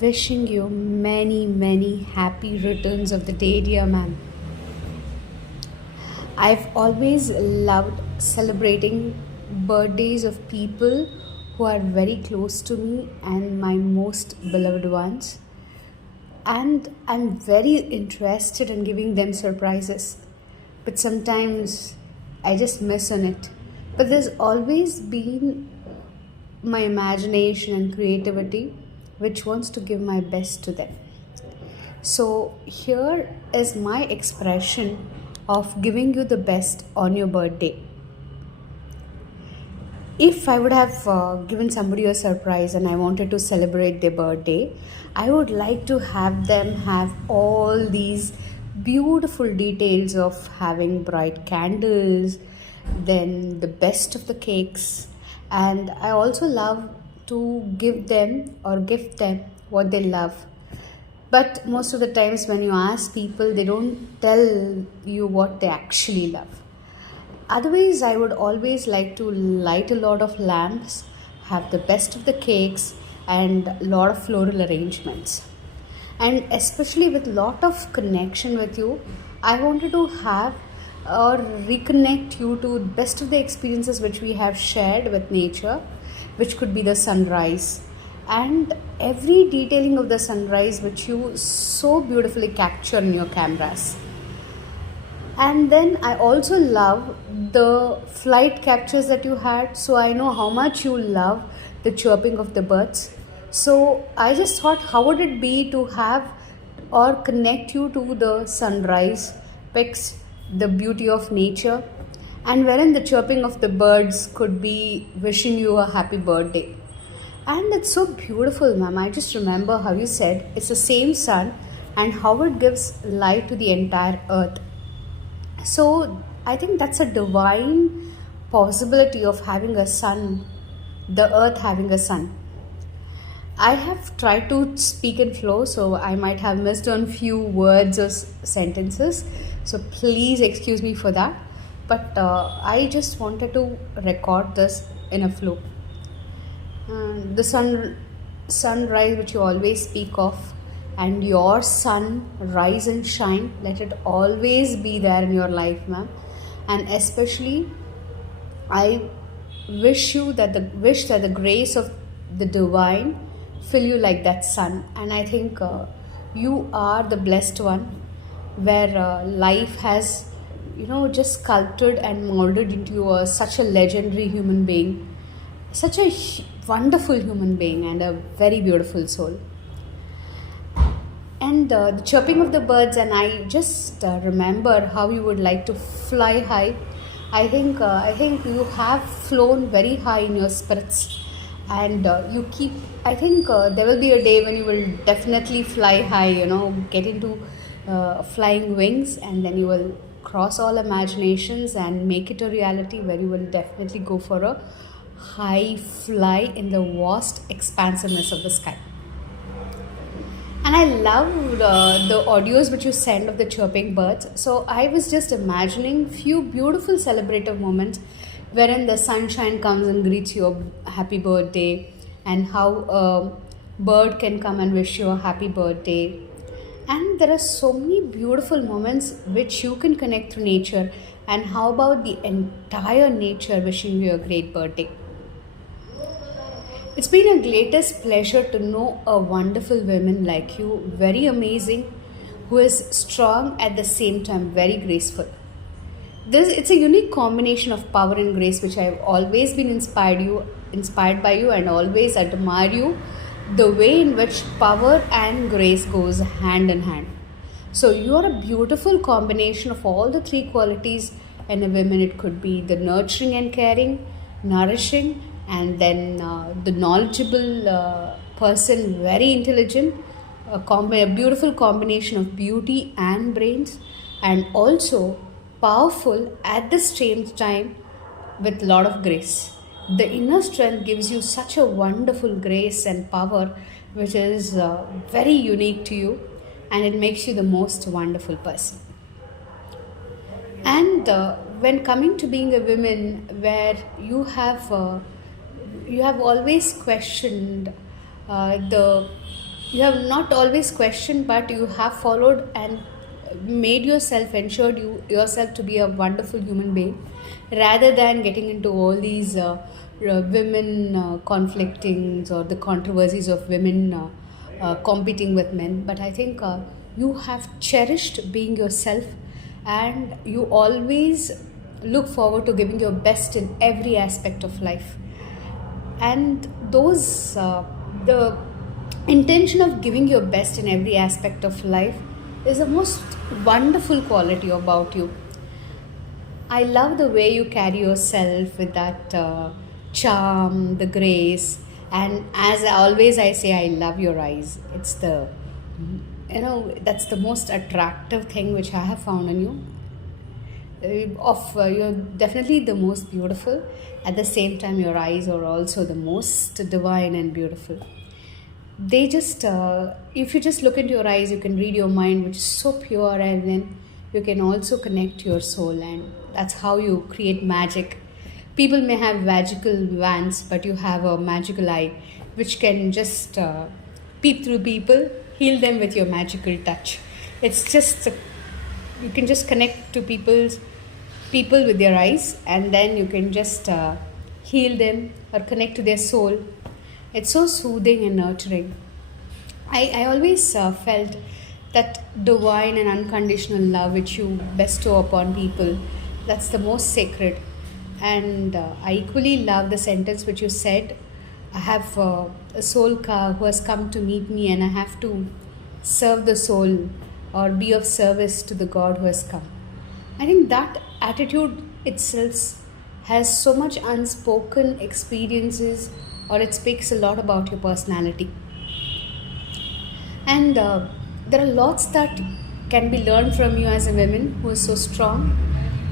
Wishing you many, many happy returns of the day, dear ma'am. I've always loved celebrating birthdays of people who are very close to me and my most beloved ones. And I'm very interested in giving them surprises. But sometimes I just miss on it. But there's always been my imagination and creativity which wants to give my best to them. So, here is my expression of giving you the best on your birthday. If I would have given somebody a surprise and I wanted to celebrate their birthday, I would like to have them have all these beautiful details of having bright candles, then the best of the cakes, and I also love to give them or gift them what they love. But most of the times, when you ask people, they don't tell you what they actually love. Otherwise, I would always like to light a lot of lamps, have the best of the cakes, and a lot of floral arrangements. And especially with lot of connection with you, I wanted to have or reconnect you to best of the experiences which we have shared with nature, which could be the sunrise and every detailing of the sunrise which you so beautifully capture in your cameras. And then I also love the flight captures that you had, so I know how much you love the chirping of the birds. So I just thought, how would it be to have or connect you to the sunrise pics, the beauty of nature, and wherein the chirping of the birds could be wishing you a happy birthday. And it's so beautiful, ma'am. I just remember how you said it's the same sun and how it gives light to the entire earth. So I think that's a divine possibility of having a sun, the earth having a sun. I have tried to speak in flow, so I might have missed on few words or sentences. So please excuse me for that. But I just wanted to record this in a flow. The sunrise which you always speak of, and your sun rise and shine, let it always be there in your life, ma'am. And especially I wish that the grace of the divine fill you like that sun. And I think you are the blessed one where life has just sculpted and molded into you such a legendary human being, such a wonderful human being and a very beautiful soul. And the chirping of the birds, and I just remember how you would like to fly high. I think you have flown very high in your spirits, and you keep. I think there will be a day when you will definitely fly high. Get into flying wings, and then you will cross all imaginations and make it a reality where you will definitely go for a high fly in the vast expansiveness of the sky. And I loved the audios which you send of the chirping birds. So I was just imagining few beautiful celebrative moments wherein the sunshine comes and greets you a happy birthday, and how a bird can come and wish you a happy birthday. And there are so many beautiful moments which you can connect through nature. And how about the entire nature wishing you a great birthday? It's been a greatest pleasure to know a wonderful woman like you, very amazing, who is strong at the same time, very graceful. It's a unique combination of power and grace which I've always been inspired by you, and always admire you, the way in which power and grace goes hand in hand. So you are a beautiful combination of all the three qualities in a woman. It could be the nurturing and caring, nourishing, and then the knowledgeable person, very intelligent, a beautiful combination of beauty and brains, and also powerful at the same time with a lot of grace. The inner strength gives you such a wonderful grace and power, which is very unique to you, and it makes you the most wonderful person. And when coming to being a woman, where you have always questioned the You have not always questioned, but you have followed and made yourself, ensured yourself to be a wonderful human being, rather than getting into all these women conflictings or the controversies of women competing with men. But I think you have cherished being yourself, and you always look forward to giving your best in every aspect of life. And those the intention of giving your best in every aspect of life is the most wonderful quality about you. I love the way you carry yourself with that charm, the grace, and as always I say, I love your eyes. It's the, that's the most attractive thing which I have found in you. You're definitely the most beautiful. At the same time, your eyes are also the most divine and beautiful. They just if you just look into your eyes, you can read your mind, which is so pure, and then you can also connect to your soul, and that's how you create magic. People may have magical wands, but you have a magical eye which can just peep through people, heal them with your magical touch. It's just you can just connect to people with their eyes, and then you can just heal them or connect to their soul. It's so soothing and nurturing. I always felt that divine and unconditional love which you bestow upon people, that's the most sacred. And I equally love the sentence which you said, I have a soul car who has come to meet me, and I have to serve the soul or be of service to the God who has come. I think that attitude itself has so much unspoken experiences, or it speaks a lot about your personality. And there are lots that can be learned from you as a woman who is so strong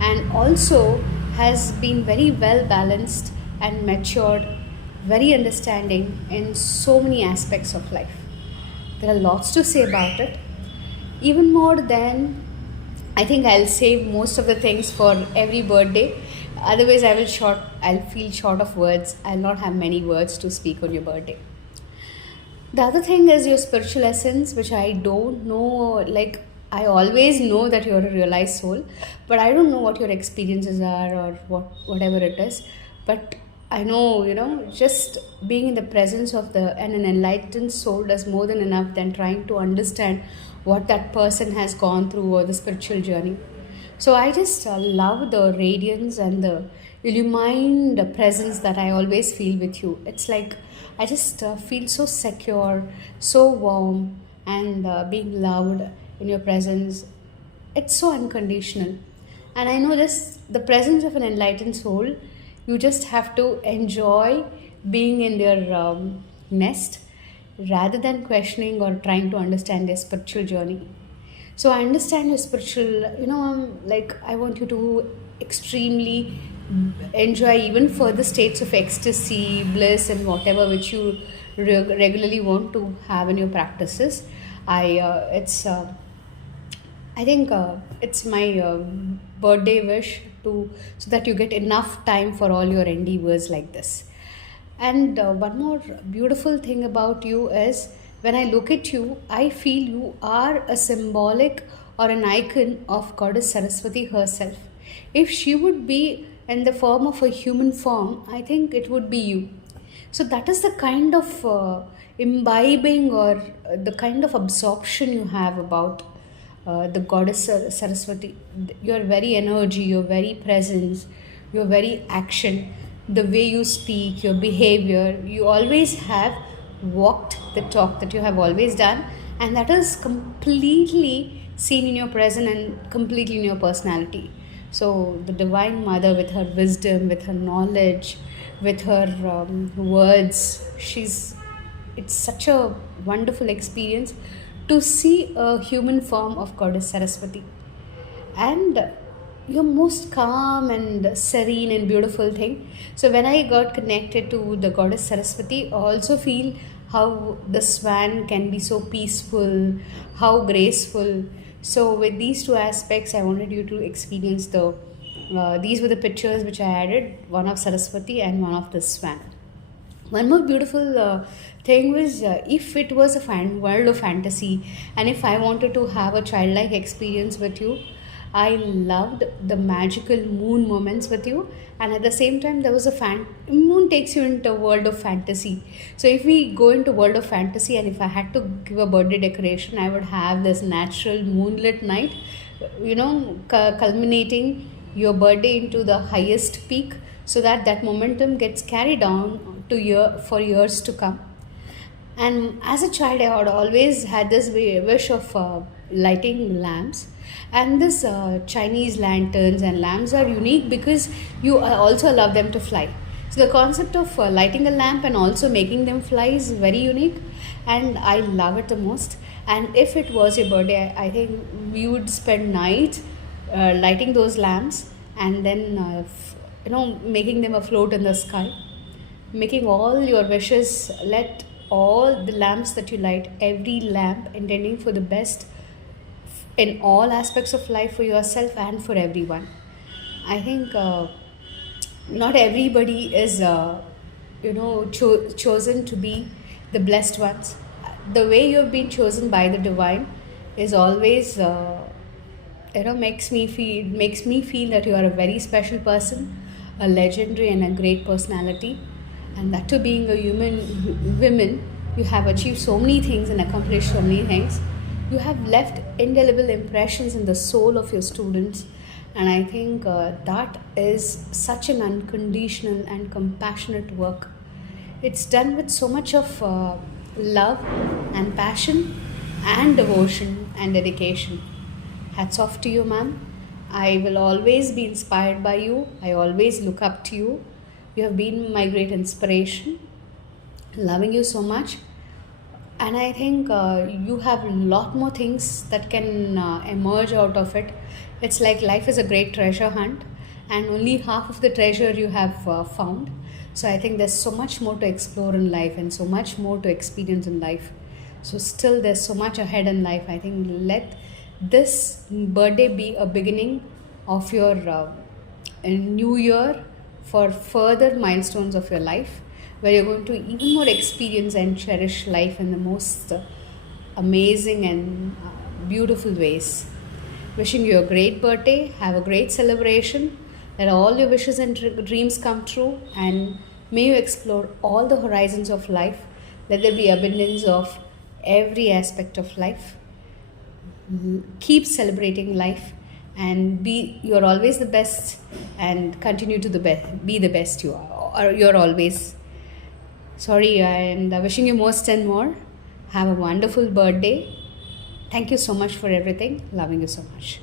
and also has been very well balanced and matured, very understanding in so many aspects of life. There are lots to say about it. Even more than, I think I'll save most of the things for every birthday. Otherwise, I'll feel short of words. I'll not have many words to speak on your birthday. The other thing is your spiritual essence, which I don't know. Like, I always know that you're a realized soul, but I don't know what your experiences are or whatever it is. But I know, just being in the presence of an enlightened soul does more than enough than trying to understand what that person has gone through or the spiritual journey. So I just love the radiance and the illumined presence that I always feel with you. It's like I just feel so secure, so warm, and being loved in your presence. It's so unconditional. And I know this, the presence of an enlightened soul, you just have to enjoy being in their nest rather than questioning or trying to understand their spiritual journey. So I understand your spiritual, I want you to extremely enjoy even further states of ecstasy, bliss, and whatever which you regularly want to have in your practices. I think it's my birthday wish to so that you get enough time for all your endeavors like this. And one more beautiful thing about you is when I look at you, I feel you are a symbolic or an icon of Goddess Saraswati herself. If she would be in the form of a human form, I think it would be you. So that is the kind of imbibing or the kind of absorption you have about the Goddess Saraswati. Your very energy, your very presence, your very action, the way you speak, your behavior, you always have walked the talk that you have always done, and that is completely seen in your presence and completely in your personality. So the Divine Mother, with her wisdom, with her knowledge, with her words, it's such a wonderful experience to see a human form of Goddess Saraswati. And you're most calm and serene and beautiful thing. So when I got connected to the Goddess Saraswati, I also feel how the swan can be so peaceful, how graceful. So with these two aspects, I wanted you to experience these were the pictures which I added, one of Saraswati and one of the swan. One more beautiful thing was, if it was a world of fantasy, and if I wanted to have a childlike experience with you, I loved the magical moon moments with you. And at the same time, there was a moon takes you into a world of fantasy. So if we go into world of fantasy, and if I had to give a birthday decoration, I would have this natural moonlit night, culminating your birthday into the highest peak, so that that momentum gets carried on to for years to come. And as a child, I had always had this wish of lighting lamps. And this Chinese lanterns and lamps are unique because you also allow them to fly. So the concept of lighting a lamp and also making them fly is very unique, and I love it the most. And if it was your birthday, I think we would spend nights lighting those lamps, and then making them afloat in the sky, making all your wishes. Let all the lamps that you light, every lamp intending for the best in all aspects of life, for yourself and for everyone. I think not everybody is chosen to be the blessed ones. The way you have been chosen by the divine is always makes me feel that you are a very special person, a legendary and a great personality. And that too, being a human woman, you have achieved so many things and accomplished so many things. You have left indelible impressions in the soul of your students. And I think that is such an unconditional and compassionate work. It's done with so much of love and passion and devotion and dedication. Hats off to you, ma'am. I will always be inspired by you. I always look up to you. You have been my great inspiration. Loving you so much. And I think you have a lot more things that can emerge out of it. It's like life is a great treasure hunt, and only half of the treasure you have found. So I think there's so much more to explore in life and so much more to experience in life. So still there's so much ahead in life. I think let this birthday be a beginning of your a new year for further milestones of your life, where you're going to even more experience and cherish life in the most amazing and beautiful ways. Wishing you a great birthday, have a great celebration, let all your wishes and dreams come true, and may you explore all the horizons of life. Let there be abundance of every aspect of life. Keep celebrating life, and you're always the best, and continue to be the best you are, or you're always. Sorry, and wishing you most and more. Have a wonderful birthday. Thank you so much for everything. Loving you so much.